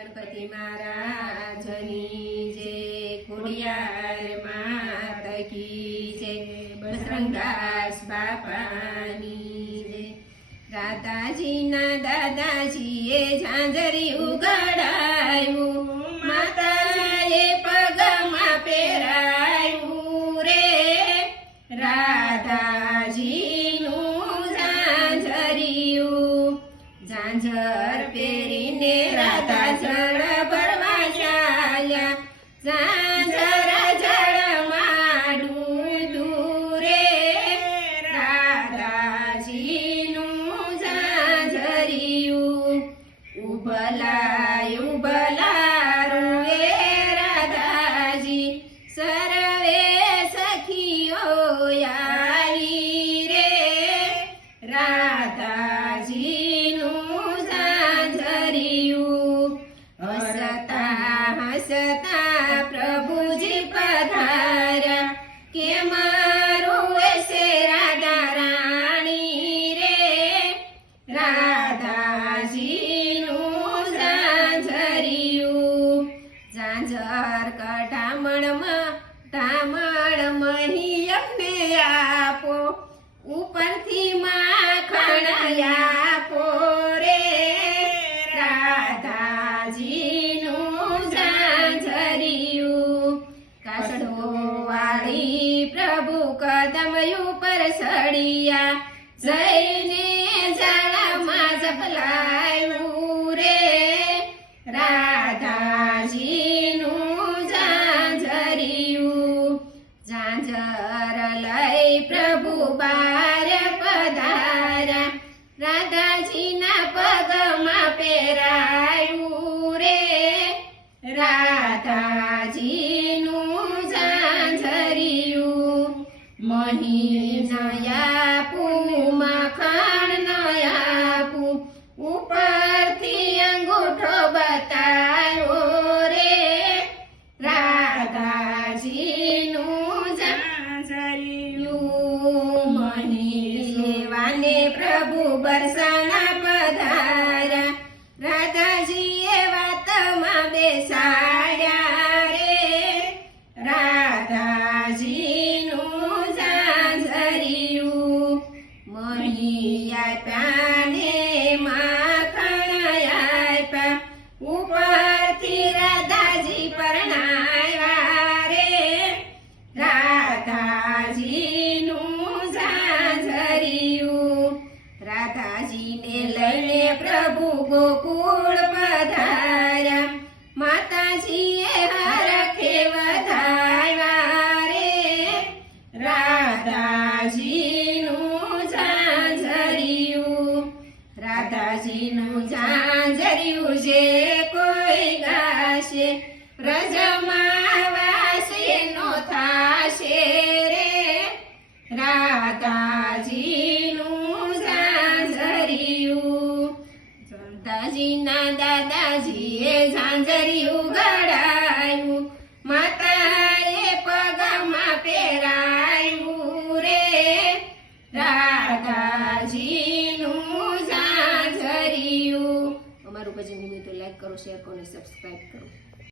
ગણપતિ મહારાજની જે ખોડિયાર માતકી જે બજરંગદાસ બાપાની જે. રાધાજીના દાદાજીએ ઝાંઝરી ઉગાડાયું. પહેરીને રાધા જળ ભરવા ચાલ્યા ઝાંઝર ડૂબ્યું રાધાજીનું ઝાંઝરિયું ઉભલાય ઝાંઝર કઢામણમાં ધામણ મહિયમને આપો. ઉપરથી માખણ આપો રે. રાધાજીનું ઝાંઝરિયું કાસડો વાળી પ્રભુ કદમ ઉપર સડિયા જઈને મહી નયાપું માખણ નયાપું ઉપરથી અંગૂઠો બતાવ્યો રે. રાધાજીનું ઝાંઝરિયું મહી લેવાને પ્રભુ બરસાના પધાર્યા રાધાજીએ વાતમાં બેસાડ્યા. રાધાજીનું ઝાંઝરિયું. રાધાજીને લઈને પ્રભુ ગોકુળ પધાર્યા. માતાજીએ હરખે વધાર્યા રે. રાધાજીનું ઝાંઝરિયું. રાધાજીનું ઝાંઝરિયું જે કોઈ ગાશે. રજમાં દાદાજીએ ઝાંઝરિયું ગળાયું માતાએ પગમાં પહેરાયું રે. રાધાજીનું ઝાંઝરિયું. અમારું ભજન નિમિત્તે લાઈક કરો શેર કરો અને સબસ્ક્રાઈબ કરો.